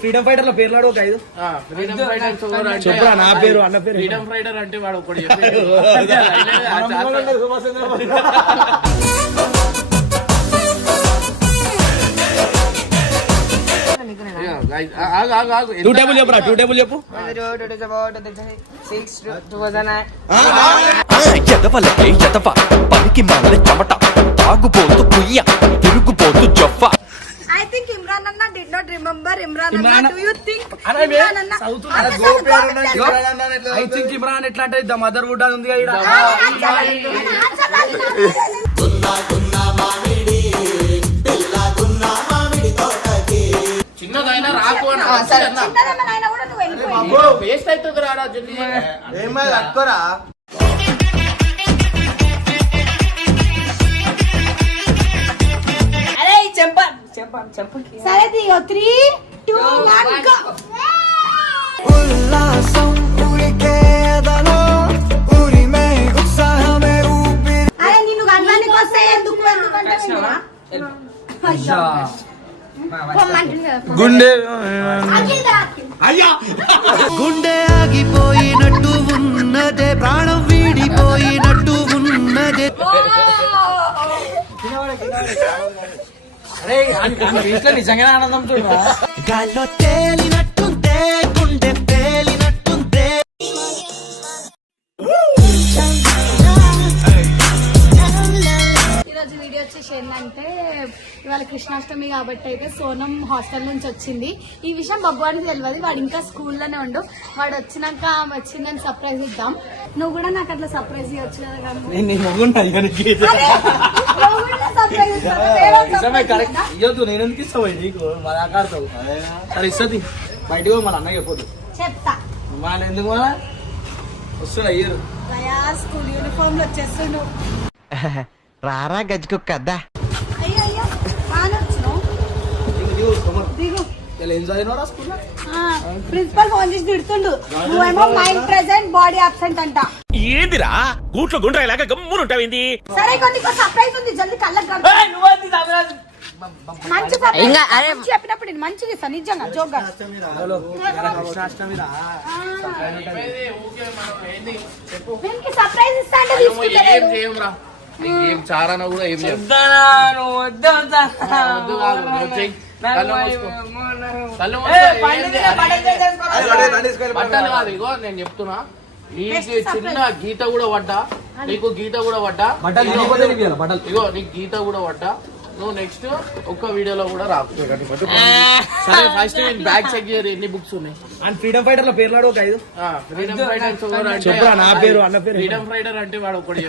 Freedom fighter లో పేర్లాడు ఒక 5 freedom fighters చెప్పరా నా పేరు అన్న పేరు ఫ్రీడమ్ ఫైటర్ అంటే వాడు ఒకటి టూ టేబుల్ చెప్పురా 2 టేబుల్ చెప్పు పనికి మాల చెమట తాగుపోతూ కుయ్య తిరుగుపోతూ జొఫ. I think Imran Anna did not remember Imran Anna. Do you think Imran Anna? I think Imran ఎట్లా అంటే ద మదర్ వుడ్ అని ఉంది కదా చిన్నదైనా రాకు అని వేస్ట్ అవుతుంది రాడా అక్కరా సరే దిగో 3, 2, 1 go. ఉల్లాసం ఉరికేదలో ఉరిమే ఉత్సాహమే ఊపిరి. అరే నిన్ను గన్వానికి వస్తే ఎందుకంటే గుండె అయ్యా గుండె ఆగిపోయినట్టు ఉన్నదే ప్రాణం వీడిపోయినట్టు ఉన్నదే. అరే ఇంట్లో నిజంగానే ఆనందం చూడరా గాల్లో తేలినట్టుందే గుండె తేలినట్టుందే. ఈరోజు వీడియో వచ్చేసి ఏంటంటే ఇవాళ కృష్ణాష్టమి కాబట్టి అయితే సోనం హాస్టల్ నుంచి వచ్చింది. ఈ విషయం బబ్బువాడికి తెలియదు, వాడు ఇంకా స్కూల్లోనే ఉండు. వాడు వచ్చినాక వచ్చిందని సర్ప్రైజ్ ఇద్దాం. నువ్వు కూడా నాకు అట్లా సర్ప్రైజ్ ఇవ్వచ్చు కదా. ఇవ్వద్దు, నేను ఎందుకు ఇస్తావు నీకు మా దాకా ఆడతావు. సరే ఇస్తుంది బయటకు మన అన్నయ్య చెప్పొద్దు చెప్తా. మన ఎందుకు మన వస్తున్నా అయ్యారు స్కూల్ యూనిఫామ్ లో వచ్చేస్తుండు. రారా గజ్జుకుక్కద్దా. అయ్యో అయ్యో బాగా వచ్చినావు. దిగు. ఏం చదివినవరా స్కూల్లో? ప్రిన్సిపల్ ఫోన్ చేసి తిడుతుండు, నువ్వేమో మైండ్ ప్రెసెంట్ బాడీ అబ్సెంట్ అంట. ఏందిరా గూట్లో గుండ్రాయిలాగా గమ్మునుంటావింది. సరే కొన్ని సర్ప్రైజ్ ఉంది, జల్దీ కళ్ళకి మంచి సర్ప్రైజ్ చెప్పినప్పుడు నేను మంచిగా ఇస్తాను నిజంగా జోక్గా. సర్ప్రైజ్ ఇస్తా అంటే ఏం చేయంరా ఏం చారానా కూడా ఏం బట్టలు కాదు. ఇగో నేను చెప్తున్నా, నీకు చిన్న గీత కూడా పడ్డా, నీకు గీత కూడా పడ్డా, ఇగో నీకు గీత కూడా పడ్డా, నువ్వు నెక్స్ట్ ఒక్క వీడియోలో కూడా రాకు. సరే ఫస్ట్ బ్యాగ్ చెక్ చేయరు ఎన్ని బుక్స్ ఉన్నాయి. ఫ్రీడమ్ ఫైటర్ లో పేర్లాడు ఒక 5 ఫ్రీడమ్ ఫైటర్స్ చెప్పరా నా పేరు అన్న పేరు ఫ్రీడమ్ ఫైటర్ అంటే వాడు ఒకటి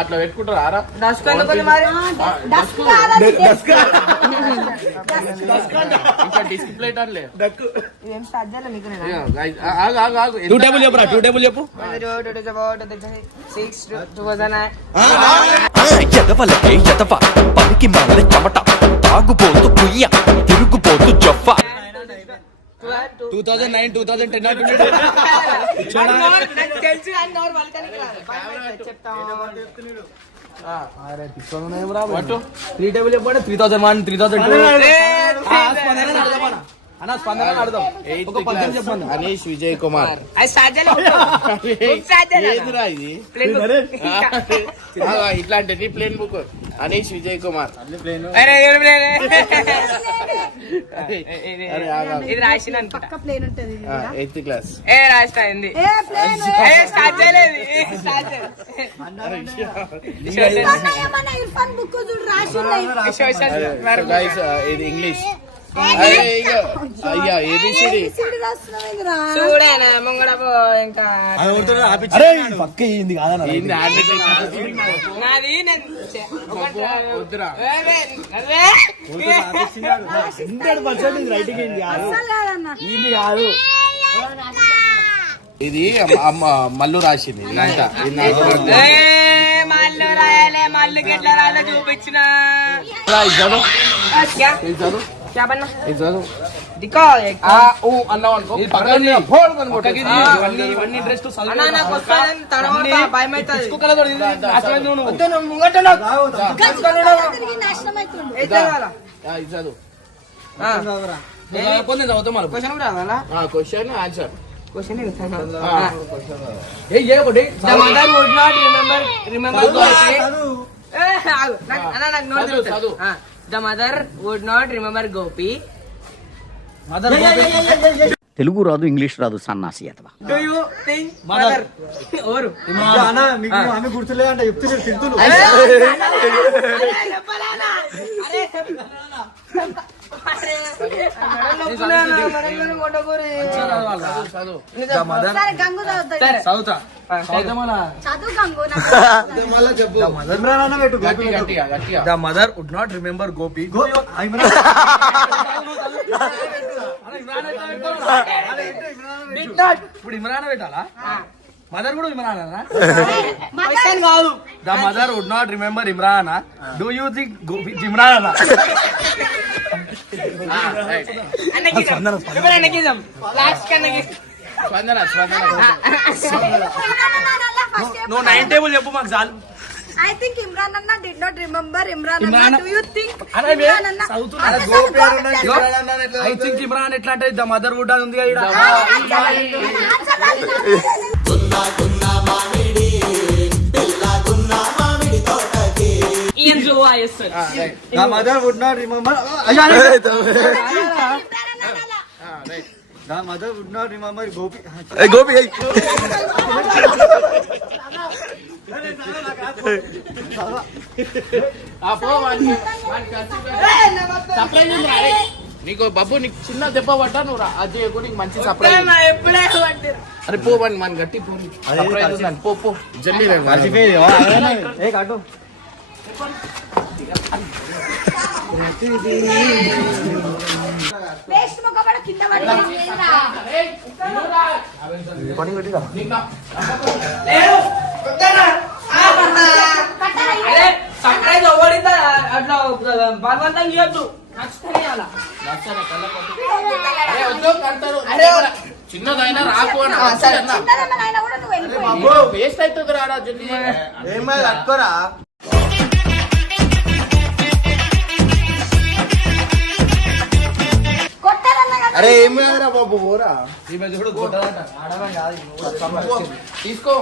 అట్లా పెట్టుకుంటారా? ఇంకా డిస్క్ ప్లేట్ అనలే. 2 టేబుల్ చెప్పురా 2 టేబుల్ చెప్పు. ఎదవలకే ఎదవ పనికి మాల చెమట తాగుపోతూ కుయ్య తిరుగుపోతూ జొఫ. 2009 2010 3 టేబుల్ చెప్పండి. 3001 3002 అన్న స్పందన అడదాం. చెప్పండి. అనీష్ విజయ్ కుమార్. ఇట్లాంటి నీ ప్లేన్ బుక్ అనీష్ విజయ్ కుమార్. ఇది రాసిన పక్క ప్లేన్ ఉంటది 8th క్లాస్. రాసింది ఇర్ఫాన్ బుక్ చూడు రాసింది. ఇది ఇంగ్లీష్. అయ్యా ఏబిసిడి చూడేనా ముంగడపో ఇంకా పక్క అయింది కాదన్నా. నాది వద్దురా రైటింగ్ ఇది కాదు. ఇది మల్లు రాసింది. మల్లు రాయాలే, మల్లుకి ఎట్లా రాయాలో చూపించిన. అన్నావు అనుకో పక్కన ఫోన్ కొట్టేసి. ఇవన్నీ ఇంట్రెస్ట్ అన్నా నాకు వస్తానని తడబడతా, భయం అవుతుంది. నాశనం అవుతుంది. ఇది చదువు. క్వశ్చన్ కూడా రావాలా? Question answer. క్వశ్చన్ ఒకటి The mother would not remember Gopi. నాకు నోట్ చదువు, చదువు. The mother would not remember Gopi. Telugu రాదు ఇంగ్లీష్ రాదు సన్నాసి అతవా. Do you think mother? ఎవరు? ఆమె గుర్తులే అంటే చెప్తున్నారు తిడుతున్నారు. చదువు. సరే గంగు చదువుతాడు. చదువుతా చదువు గంగు నాకు. గట్టిగా గట్టిగా. The mother would not remember Gopi. ఇప్పుడు ఇమ్రాన్ పెట్టాలా? మదర్ కూడా ఇమ్రాన్ క్వశ్చన్ కాదు. The mother would not remember Imran. Do you think Imran? అన్నకిజం లాస్ట్ కన్నకి స్పందన స్పందన. నువ్వు 9 టేబుల్ చెప్పు మాకు చాలు. I think Imran Anna did not remember Imran Imran Anna. Anna- Do you think అరే Imran Anna? I think Imran ఎట్లా అంటే ద మదర్ వుడ్ అని ఉంది కదా ఈడ. ఈయన జో ఆయేస్తారు. The mother would not remember. The mother would not remember Gopi. Gopi నీకు బాబు నీకు చిన్న దెబ్బ పడ్డా నువ్వు రా అది చేయకు, నీకు మంచి సర్ప్రైజ్. ఎప్పుడే పట్టారు. అరే పో వాడిని మన గట్టి పో, సర్ప్రైజ్ ఉందని పో పో జల్దీ రా. Waste మొక్కబడ కింద పడి. అరే సర్ప్రైజ్ ఓడితా అట్లా బలవంతం చేయొద్దు. నచ్చుతానే అలా. అరే వద్దు అంటారు. చిన్నదైనా రాకు అని చిన్నదమ్మ నాయన కూడా నువ్వు వెళ్ళిపో. వేస్ట్ అవుతుంది రాడా జల్దీ. కొట్టాలన్నా కదా. అరే ఏమైనా బాబు పోరా. ఈమె చూడు కొట్టాలంట. ఆడమే కాదు. తీసుకో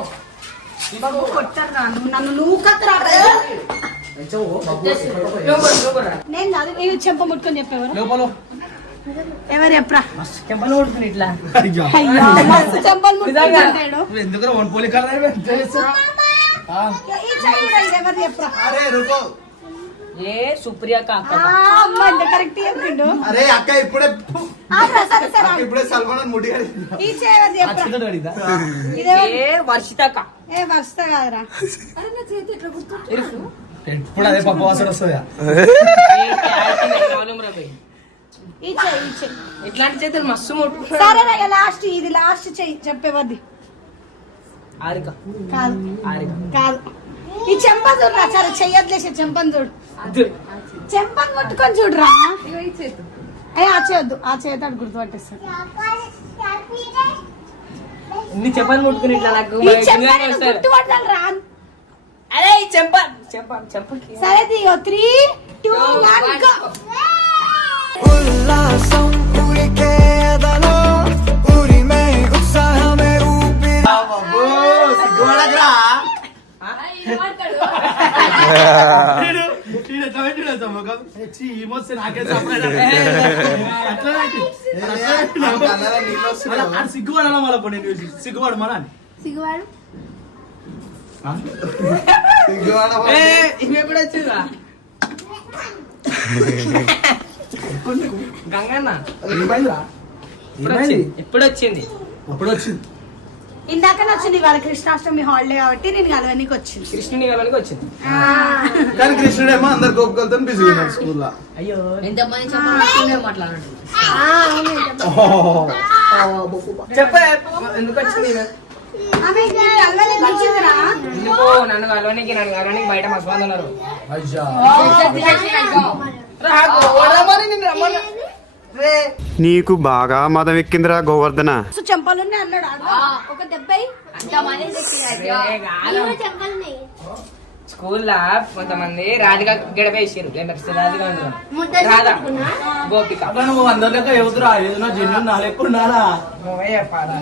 కొట్టారు నన్ను నువ్వు కత్తరా. నేను కాదు ఇవి చెంప ముట్టుకొని చెప్పేవారు. లోపల ఎవరు చెప్పరా? చెంపలు కొడుతుంది ఇట్లా. అయ్యో మస్తు చెంపలు ముట్టుకుంటాడు. నువ్వు ఎందుకు వన్ పోలి కలర్ ఈ సైడ్ కూడా ఇది ఎవరు చెప్పరా? ఏ సుప్రియ కాక అమ్మ ఎంత కరెక్ట్ చెప్పిండు. అరే అక్క ఇప్పుడే సరే సరే ఇప్పుడే సల్మాన్ ముడి ఈ సైడ్ ఎవరు చెప్పరా? ఇదేమో ఏ వర్షితక ఏ వస్తా కాదురా. అరే నా చేతి ఎట్లా గుర్తు. ఎప్పుడు అదే పప్పు వాసన వస్తుందా? ఈ చెయ్యి ఇట్లాంటి చేతులు మస్తు ముట్టు. సరే లాస్ట్ ఇది లాస్ట్ చెయ్యి చెప్పేవద్ది. ఆరిక కాదు ఆరిక కాదు ఈ చెంప చూడరా. సరే చెయ్యొద్లేసే చెంపని చూడు. చెంపని ముట్టుకొని చూడరా. అయ్యి ఆ చేయొద్దు. ఆ చేయతాడు గుర్తుపట్టేస్తాడు. ఇన్ని చెంపలు ముట్టుకుని ఇట్లా నాకు ఈ చెంపని గుర్తుపట్టాలి రా. అరే ఈ చెంప చెంప చెంపకి సరే దిగో 3, 2, 1 go. ఉల్లాసం ఉరికేదలో ఉరిమే ఉత్సాహమే ఊపిరి. సిగ్గుపడాలా మళ్ళీ కొన్ని సిగ్గుపడు మన సిగ్గువాడు ఇవి ఎప్పుడు వచ్చిందా గంగన్న ఎప్పుడు వచ్చింది అప్పుడు వచ్చింది. ఇందాక వచ్చింది ఇవాళ కృష్ణాష్టమి హాలిడే కాబట్టి నేను కలవనికి వచ్చింది. కృష్ణుని గలనికి వచ్చింది. కానీ కృష్ణుడేమో అందరు గోపికలతో బిజీ ఉన్నాడు స్కూల్లో. అయ్యో చెప్ప ఎందుకు వచ్చింది ఆమె కలవనికి వచ్చిందిరా. ఎందుకు నన్ను కలవనికి బయట మస్తు అన్నారు. అయ్యా రమ్మని నేను రమ్మన్నా నీకు బాగా మదం ఎక్కిందిరా గోవర్ధన. చెంపాలనే అన్నాడు ఒక దెబ్బ స్కూల్లో కొంతమంది రాధిక గడపేసారు రాధా గోపిక నువ్వు అందరిలో ఎవరురా ఏదైనా జెన్యున్ నా లెక్క ఉండాలా నువ్వే చెప్పాలా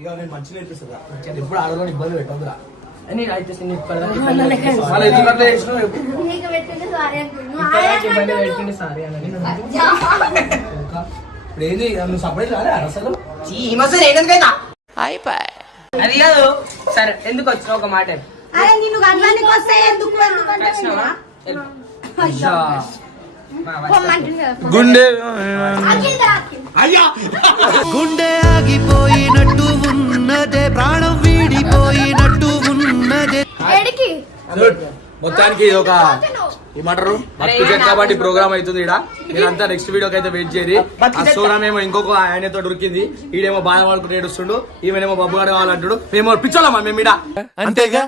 ఇక నేను మంచిగా నేర్పిస్తుందా ఎప్పుడు ఆడలో ఇబ్బంది పెట్టదురా నేను అయితే వాళ్ళు ఎందుకు అట్లా చేసినావు ఇబ్బంది పెట్టింది సారీ అని ఇప్పుడు ఏంది నువ్వు సపరేట్ రాలే అసలు అది కాదు సరే ఎందుకు వచ్చినావు ఒక మాట గుండె గుండె ఆగిపోయినట్టు ఉన్నదే, ప్రాణం వీడిపోయినట్టు ఉన్నదే. మొత్తానికి ఇది ఒక ఏమంటారు బతుకు చెట్ కాబట్టి ప్రోగ్రామ్ అవుతుంది ఇక్కడ మీరంతా నెక్స్ట్ వీడియోకి అయితే వెయిట్ చేయరు. ఆ సోనామేమో ఇంకొక ఆయనతో దొరికింది, ఈడేమో బాధపడుకుంటూ ఏడుస్తుండు, ఈమెనేమో బబ్బు గారు కావాలంటాడు. మేము పిచ్చోళ్ళమా మేము ఈడ అంతేగా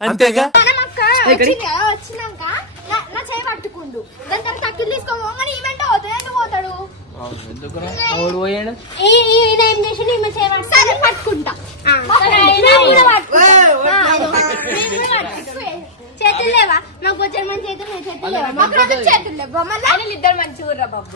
అంతేగా. వచ్చినాక నా చేయి పట్టుకుండు దాని తర్వాత అక్కిలు తీసుకోమని ఈవెంట్ అవుతాయి ఎందుకు పోతాడు పట్టుకుంటా చేతులు లేవా మాకు వచ్చే మంచి చేతులు లేవా మాకు చేతులు లేవా మళ్ళీ ఇద్దరు మంచి ఊర్రా బాబు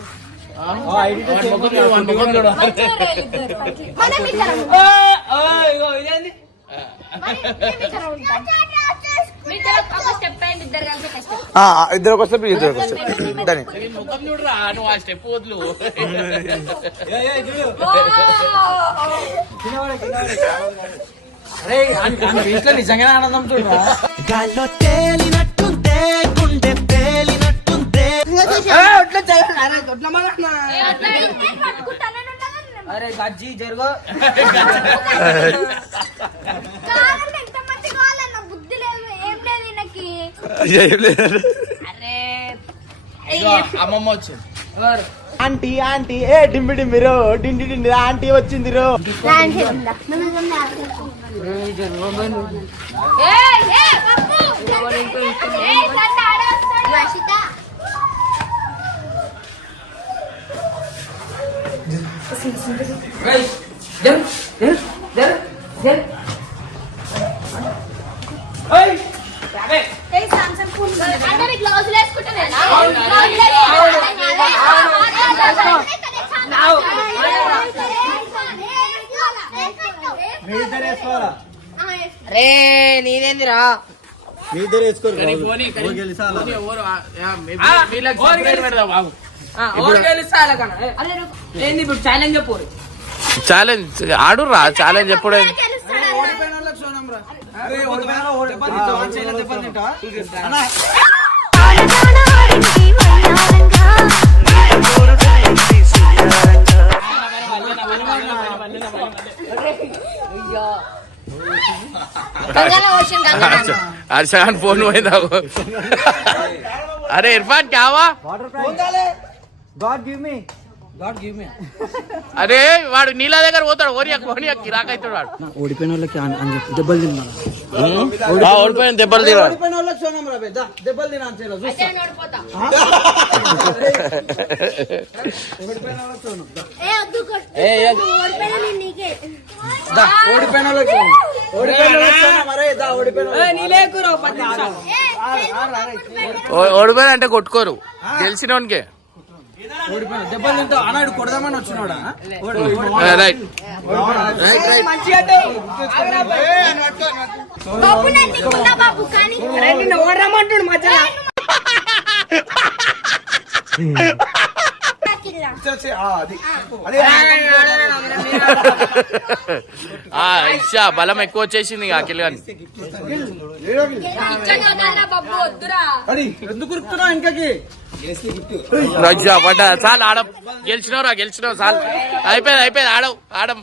ఇద్దరు వస్తే ఇద్దరు వస్తే దాని నువ్వు ఆ స్టెప్ వదులు. ఇంట్లో నిజంగానే ఆనందం చూడరా గాల్లో తేలినట్టుందే, గుండె తేలినట్టుందే. అరే గజ్జి జరుగు బుద్ధి లేదు ఏం లేదు ఈయనకి అమ్మమ్మ వచ్చింది. ఆంటీ ఆంటీ ఏ డింబి డింబిరో డిండి డిండి ఆంటీ వచ్చిందిరో. గ్లౌజులు వేసుకుంటానేనా అరే నీదేందిరా మీ ఇద్దరు వేసుకోరు ఏంది ఇప్పుడు ఛాలెంజ్ చెప్పు ఛాలెంజ్ ఆడురా, ఛాలెంజ్ ఎప్పుడు హర్షాన్ ఫోన్ పోయిందా? అరే ఇర్ఫాన్ క్యావా అరే వాడు నీళ్ళ దగ్గర పోతాడు, ఓరియా కిరాక్ అవుతాడు వాడు. ఓడిపోయిన వాళ్ళకి అని చెప్పి దెబ్బలు తిన్నా ఓడిపోయిన దెబ్బలు తిన ఓడిపోయిన వాళ్ళకి సోనం రా పెద్ద దెబ్బలు తినా ఓడిపోయిన వాళ్ళకి ఓడిపోయిన అంటే కొట్టుకోరు, గెలిచినోనికే. ఓడిపోయిన దెబ్బలు తింటావు అన్నాడు కొడదామని వచ్చినాడా రైట్ ఓడరమ్మంటాడు మధ్య ఇచ్చా బలం ఎక్కువ వచ్చేసింది అఖిల్ గాని. ఎందుకు ఉరుకుతున్నావు ఇంకకి పడ్డా చాలు ఆడం, గెలిచినావు చాలు, అయిపోయింది ఆడం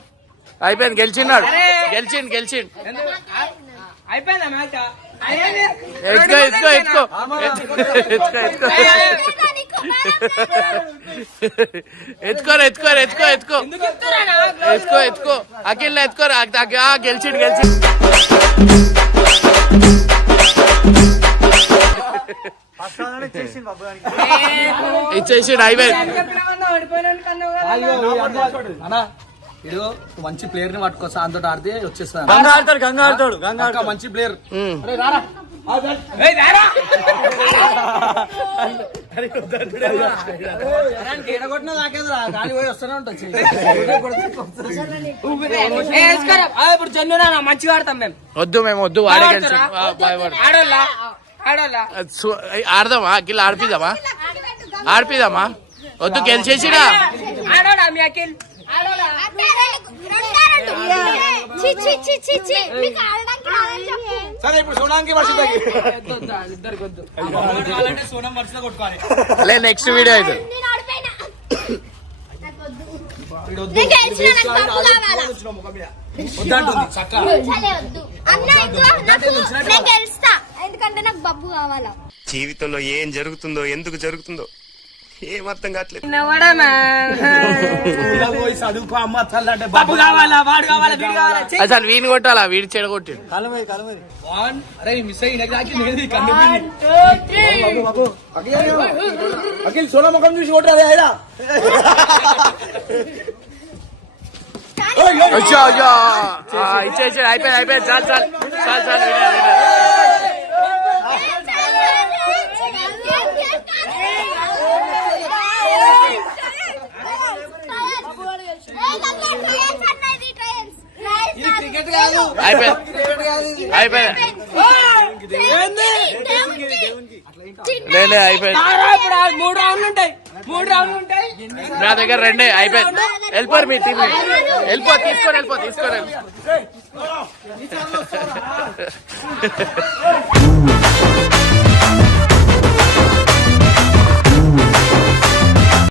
అయిపోయింది, గెలిచినాడు గెలిచిండు అయిపోయిందా మ్యాచ్ ఎత్తుకో అఖిల్ ఎత్తుకోరా, గెలిచిండు ఇచ్చేసి అయిపోయింది. అన్నా ఇడు మంచి ప్లేయర్ ని పట్టుకోసా అంతటి ఆడితే వచ్చేస్తాను. గంగా మంచి ప్లేయర్ మంచిగా ఆడతాం మేము. వద్దు మేము వద్దు వాడే గెలిచి ఆడదామా అఖిల్ ఆడిపిదామా వద్దు గెలిచేసినా ఆడోడా మీ అఖిల్ సరే ఇప్పుడు సోనాంకి వర్షం లే నెక్స్ట్ వీడియో అయితే ఎందుకంటే నాకు బబ్బు కావాలా. జీవితంలో ఏం జరుగుతుందో ఎందుకు జరుగుతుందో ఏం అర్థం కావట్లేదు. చదువుకో అమ్మ తల్లంటే బాబు కావాలా వాడు కావాలా వీడు కావాలా అసలు వీని కొట్టాలా వీడి చెడగొట్టి అరే మిస్ అయ్యి అఖిల్ సోనా ముఖం చూసి కొట్టాలి అయినా ఇచ్చేసి అయిపోయింది చాలు అయిపోయింది మూడు రౌండ్లు ఉంటాయి నా దగ్గర రెండే అయిపోయింది. వెళ్ళిపోరు మీ టీం తీసుకొని వెళ్ళిపో